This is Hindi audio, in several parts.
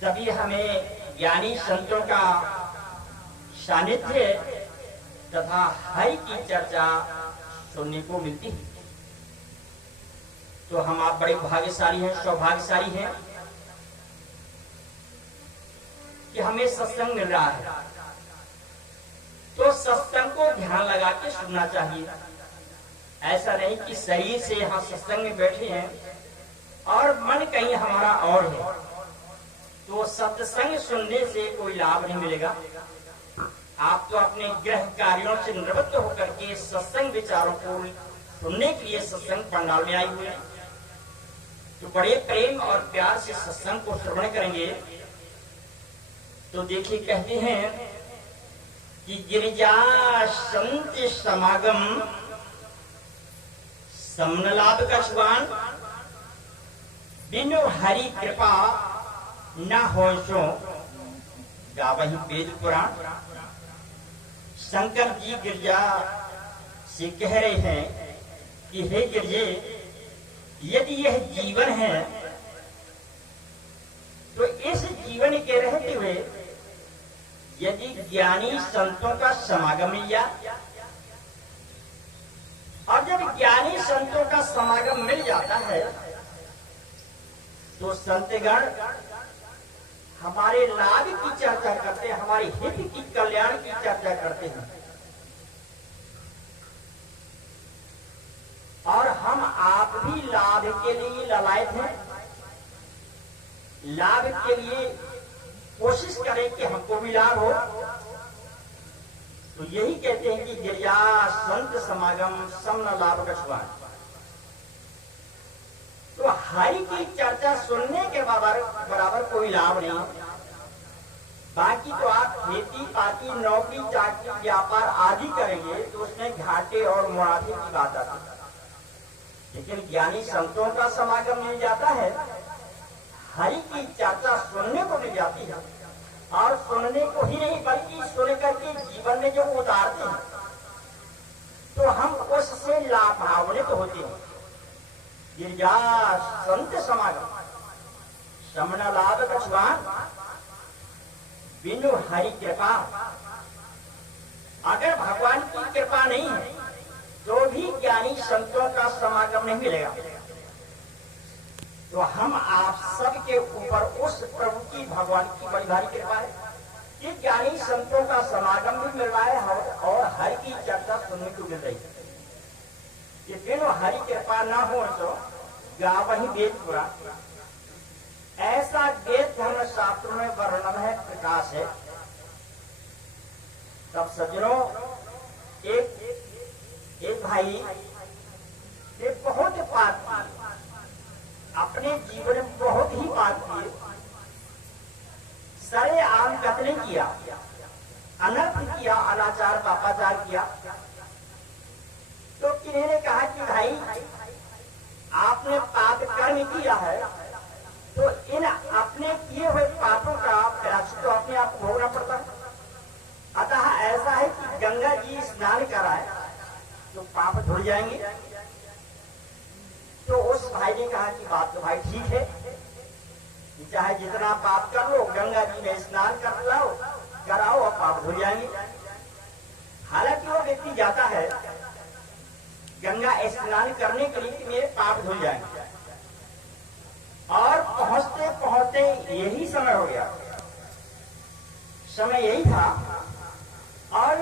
तभी हमें ज्ञानी संतों का सानिध्य तथा हरि की चर्चा सुनने को मिलती है। तो हम आप बड़े भाग्यशाली हैं, सौभाग्यशाली हैं कि हमें सत्संग मिल रहा है। तो सत्संग को ध्यान लगा के सुनना चाहिए। ऐसा नहीं कि शरीर से यहाँ सत्संग में बैठे हैं और मन कहीं हमारा और है, तो सत्संग सुनने से कोई लाभ नहीं मिलेगा। आप तो अपने गृह कार्यों से निवृत्त होकर के सत्संग विचारों को सुनने के लिए सत्संग पंडाल में आए हुए हैं। तो बड़े प्रेम और प्यार से सत्संग को श्रवण करेंगे। तो देखिए, कहते हैं कि गिरिजा संत समागम समन लाभ का शुभान, बिनु हरि कृपा न हो सो गावहि वेद पुराण। शंकर जी गिरजा से कह रहे हैं कि हे गिरजे, यदि यह जीवन है तो इस जीवन के रहते हुए यदि ज्ञानी संतों का समागम मिल जाए, और जब ज्ञानी संतों का समागम मिल जाता है तो संतगण हमारे लाभ की चर्चा करते हैं, हमारे हित की, कल्याण की चर्चा करते हैं। और हम आप भी लाभ के लिए ललायत हैं, लाभ के लिए कोशिश करें कि हमको भी लाभ हो। तो यही कहते हैं कि गिरिजा संत समागम समन लाभ का शुभान। तो हरि की चर्चा सुनने के बराबर कोई लाभ नहीं। बाकी तो आप खेती पाती, नौकरी चाकरी, व्यापार आदि करेंगे तो उसमें घाटे और मुनाफे की बात आती है। लेकिन ज्ञानी संतों का समागम मिल जाता है, हरि की चर्चा सुनने को मिल जाती है, और सुनने को ही नहीं बल्कि सुन करके जीवन में जो उतारते हैं तो हम उससे लाभान्वित होते हैं। गिरजा संत समागम समन लाभ का शुभान, बिनु हरि कृपा। अगर भगवान की कृपा नहीं है तो भी ज्ञानी संतों का समागम नहीं मिलेगा। तो हम आप सबके ऊपर उस प्रभु की, भगवान की बड़ी भारी कृपा है कि ज्ञानी संतों का समागम भी मिल रहा है और हरि की चर्चा सुनने को मिल रही है। कि बिनु हरि कृपा न हो तो गावहि वेद पुराण। ऐसा वेद धर्म शास्त्रों में वर्णन है, प्रकाश है। तब सज्जनों, एक भाई ने बहुत पाप किए, अपने जीवन में बहुत ही पाप किए, सरेआम कत्ल किया, अनर्थ किया, अनाचार पापाचार किया। तो किन्हीं ने कहा कि भाई आपने पाप कर्म किया है तो इन अपने किए हुए पापों का प्रायश्चित तो अपने आप भोगना पड़ता है। अतः ऐसा है कि गंगा जी स्नान कराए तो पाप धुल जाएंगे। तो उस भाई ने कहा कि बात तो भाई ठीक है, चाहे जितना पाप कर लो, गंगा जी में स्नान कराओ और पाप धुल जाएंगे। हालांकि वो व्यक्ति जाता है गंगा स्नान करने के लिए कि मेरे पाप धुल जाएंगे, और पहुंचते पहुंचते यही समय हो गया, समय यही था। और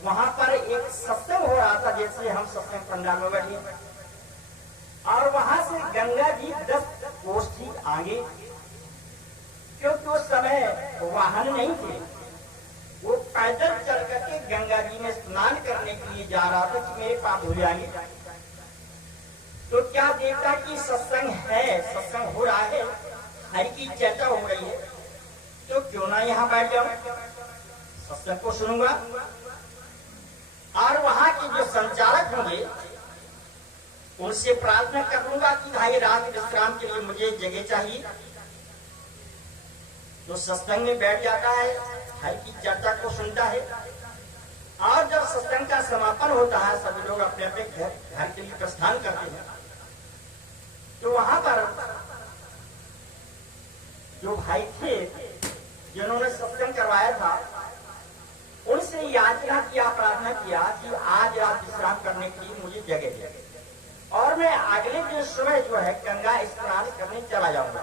वहां पर एक सत्संग हो रहा था, जैसे हम सत्संग पंडाल में बैठे, और वहां से गंगा जी 10 कोस ठीक आगे, क्योंकि उस समय वाहन नहीं थे, वो पैदल चल करके गंगा जी में स्नान करने के लिए जा रहा था कि मेरे पाप धुल जाएंगे। तो क्या देखता कि सत्संग है, सत्संग हो रहा है, हरि की चर्चा हो रही है, तो क्यों ना यहाँ बैठ जाऊं, सत्संग को सुनूंगा। और वहां के जो संचालक होंगे उनसे प्रार्थना कर लूंगा कि भाई रात विश्राम के लिए मुझे जगह चाहिए। तो सत्संग में बैठ जाता है, हरि की चर्चा को सुनता है, और जब सत्संग का समापन होता है, सभी लोग अपने अपने घर के लिए प्रस्थान करते हैं। तो वहां पर भाई थे जिन्होंने सत्संग करवाया था, उनसे याचना किया, प्रार्थना किया कि आज रात विश्राम करने की मुझे जगह दे और मैं अगले दिन सुबह जो है गंगा स्नान करने चला जाऊंगा।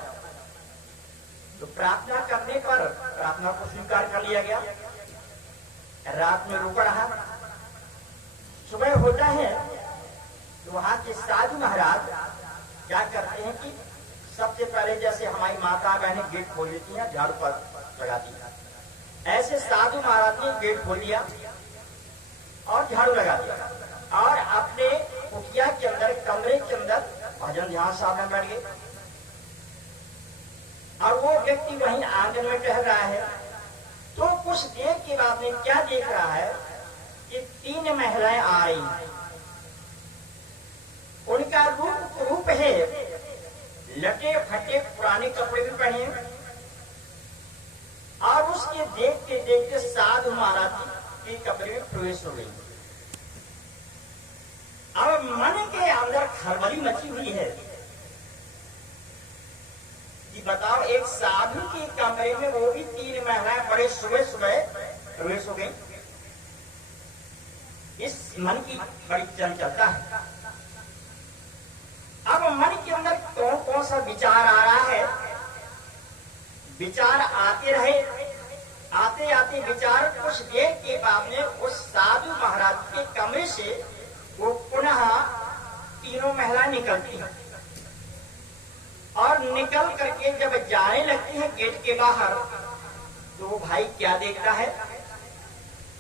तो प्रार्थना करने पर प्रार्थना को स्वीकार कर लिया गया। रात में रुका रहा। सुबह होता है तो वहां के साधु महाराज क्या करते हैं कि सबसे पहले जैसे हमारी माता बहनें गेट खोल देती हैं, झाड़ू पर लगाती है, ऐसे साधु महाराज ने गेट खोल दिया और झाड़ू लगा दिया और अपने कुटिया के अंदर, कमरे के अंदर भजन ध्यान साहब में बैठ गए। और वो व्यक्ति वहीं आंगन में टहल रहा है। तो कुछ देर के बाद में क्या देख रहा है कि 3 महिलाएं आ रही हैं। उनका रूप है लटे फटे पुराने कपड़े भी पहने और उसके देखते देखते साधु महाराज के कपड़े में प्रवेश हो गई। अब मन के अंदर खलबली मची हुई है कि बताओ, एक साधु के कमरे में वो भी 3 महिलाएं बड़े सुबह सुबह प्रवेश हो गई। इस मन की बड़ी चंचलता है। अब मन के अंदर कौन कौन सा विचार आ रहा है। विचार आते रहे, आते आते विचार कुछ देर के बाद में उस साधु महाराज के कमरे से वो पुनः 3 महिलाएं निकलती हैं और निकल करके जब जाने लगती है गेट के बाहर, तो वो भाई क्या देखता है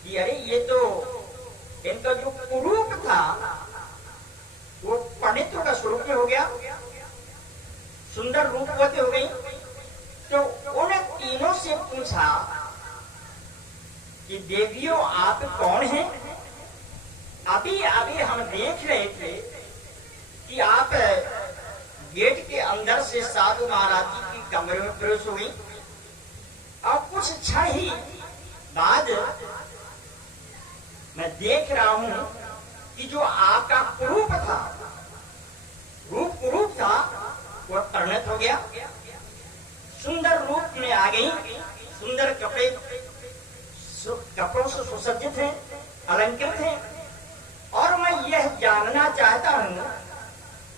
कि अरे ये तो इनका जो कुरूप था वो पंडितों का स्वरूप में हो गया, सुंदर रूपवती हो गई। तो उन तीनों से पूछा कि देवियों आप कौन हैं? अभी अभी हम देख रहे थे कि आप गेट के अंदर से साधु महाराज जी की कमरे में प्रवेश हो गई और कुछ क्षण ही बाद मैं देख रहा हूं कि जो आपका कुरूप था, रूप था, वह परिणत हो गया, सुंदर रूप में आ गई, सुंदर कपड़ों से सुसज्जित हैं, अलंकृत हैं। और मैं यह जानना चाहता हूं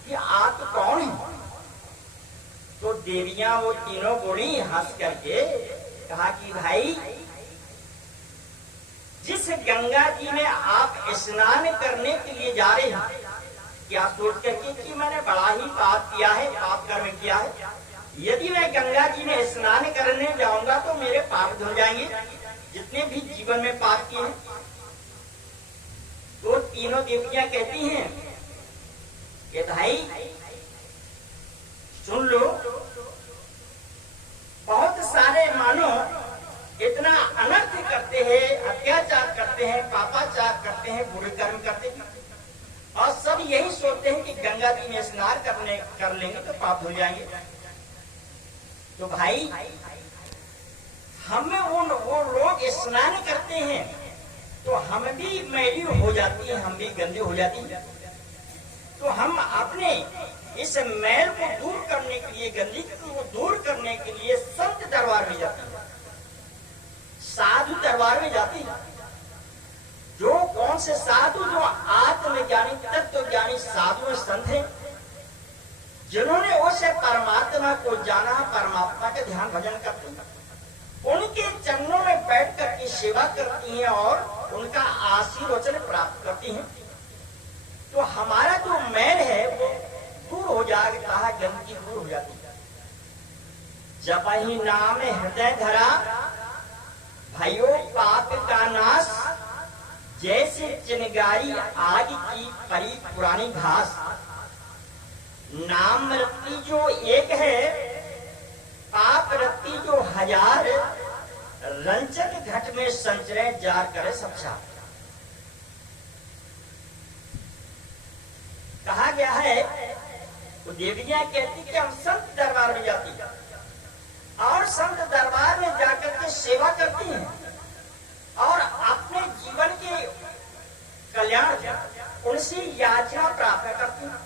कि आप कौन हैं? तो देवियां वो तीनों बोली हंस करके, कहा कि भाई जिस गंगा जी में आप स्नान करने के लिए जा रहे हैं, क्या सोच करके कि मैंने बड़ा ही पाप किया है, पाप कर्म किया है, यदि मैं गंगा जी में स्नान करने जाऊंगा तो मेरे पाप धुल जाएंगे, जितने भी जीवन में पाप किए हैं। तो तीनों देवियां कहती हैं कि भाई सुन लो, बहुत सारे मानो इतना अनर्थ करते हैं, अत्याचार करते हैं, पापाचार करते हैं, बुरे कर्म करते हैं और सब यही सोचते हैं कि गंगा जी में स्नान कर लेंगे तो पाप धुल जाएंगे। तो भाई हमें वो लोग स्नान करते हैं तो हम भी मैली हो जाती है, हम भी गंदे हो जाती है। तो हम अपने इस मैल को दूर करने के लिए, गंदगी को दूर करने के लिए संत दरबार में जाती है, साधु दरबार में जाती है। जो कौन से साधु? जो आत्मज्ञानी, तत्वज्ञानी साधु संत हैं, जिन्होंने उसे परमात्मा को जाना, परमात्मा के ध्यान भजन करते हैं, उनके चरणों में बैठ करके सेवा करती हैं और उनका आशीर्वचन प्राप्त करती हैं। तो हमारा जो मैल है वो दूर हो जाता है, गंदगी दूर हो जाती है। जब ही नाम हृदय धरा भयो पाप का नाश, जैसे चिनगारी आग की परी पुरानी घास। नाम रत्ती जो एक है, पाप रत्ती जो 1000, रंजक घट में संचय जार करे सबसा। कहा गया है, तो देवियां कहती कि हम संत दरबार में जाती है और संत दरबार में जाकर के सेवा करती हैं और अपने जीवन के कल्याण उनसे याचना प्राप्त करती हैं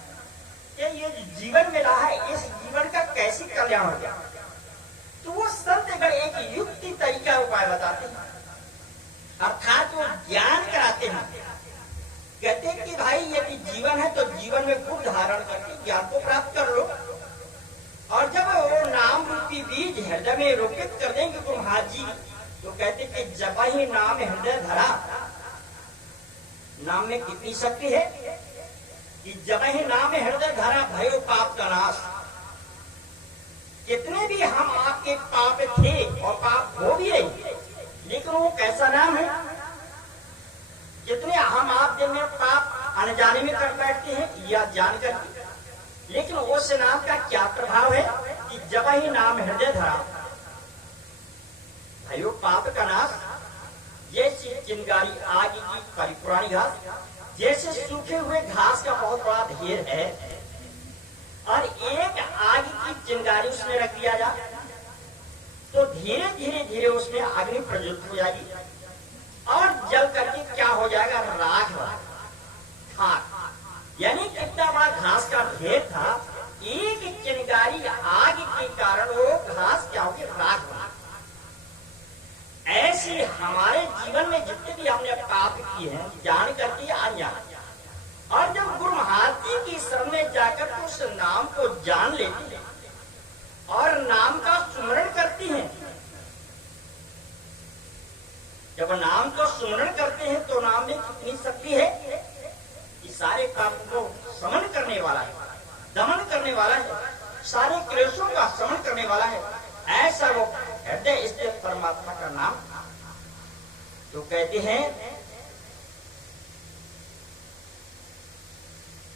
कि ये जीवन मिला है, इस जीवन का कैसे कल्याण हो गया। तो वो एक युक्ति तरीका उपाय बताते हैं, अर्थात वो ज्ञान कराते हैं। कहते हैं कि भाई यदि जीवन है तो जीवन में गुण धारण करके ज्ञान को प्राप्त कर लो, और जब वो नाम रूपी बीज हृदय में रोपित कर देंगे गुरु महाराज जी, तो कहते कि जब ही नाम हृदय धरा, नाम में कितनी शक्ति है कि जब ही नाम हृदय धरा भयो पाप का नाश। कितने भी हम आपके पाप थे और पाप हो भी रही, लेकिन वो कैसा नाम है, जितने हम आप दिन में पाप अनजाने में कर बैठते हैं या जानकर, लेकिन उस नाम का क्या प्रभाव है कि जब ही नाम हृदय धरा भयो पाप का नाश। जैसे चिंगारी आग की परिपुरानी घास, जैसे सूखे हुए घास का बहुत बड़ा ढेर है और एक आग की चिंगारी उसमें रख दिया जाए तो धीरे धीरे धीरे उसमें अग्नि प्रज्वलित हो जाएगी और जल करके क्या हो जाएगा, राख खाक। यानी कितना बड़ा घास का ढेर था, एक चिंगारी आग के कारण वो घास क्या होगी, राख। ऐसे हमारे जीवन में जितने भी हमने पाप किए हैं जान करके अनजान, और जब गुरु महाराज जी की शरण में जाकर तो उस नाम को जान लेती है और नाम का सुमरण करती हैं, जब नाम को सुमरण करते हैं तो नाम में कितनी शक्ति है कि सारे पापों को समन करने वाला है, दमन करने वाला है, सारे क्लेशों का समन करने वाला है। ऐसा वो हृदय स्थित परमात्मा का नाम। तो कहते हैं,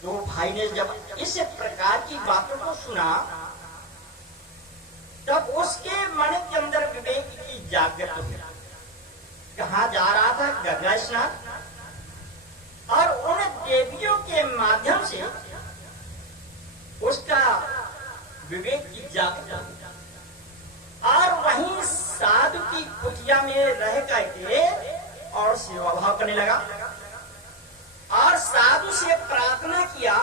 तो भाई ने जब इस प्रकार की बातों को सुना तब उसके मन के अंदर विवेक की जागृत हुई। कहा जा रहा था, गंगा स्नान, और उन देवियों के माध्यम से उसका विवेक की जागृत, और वहीं साधु की कुटिया में रह करके और सेवा भाव करने लगा और साधु से प्रार्थना किया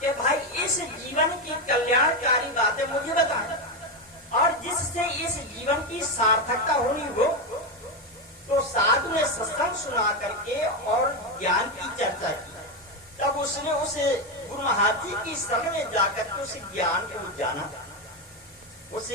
कि भाई इस जीवन की कल्याणकारी बातें मुझे बताएं, और जिससे इस जीवन की सार्थकता होनी हो। तो साधु ने सत्संग सुना करके और ज्ञान की चर्चा की, तब उसने उसे गुरु महाराज जी की शरण में जाकर के उस ज्ञान को जाना, उस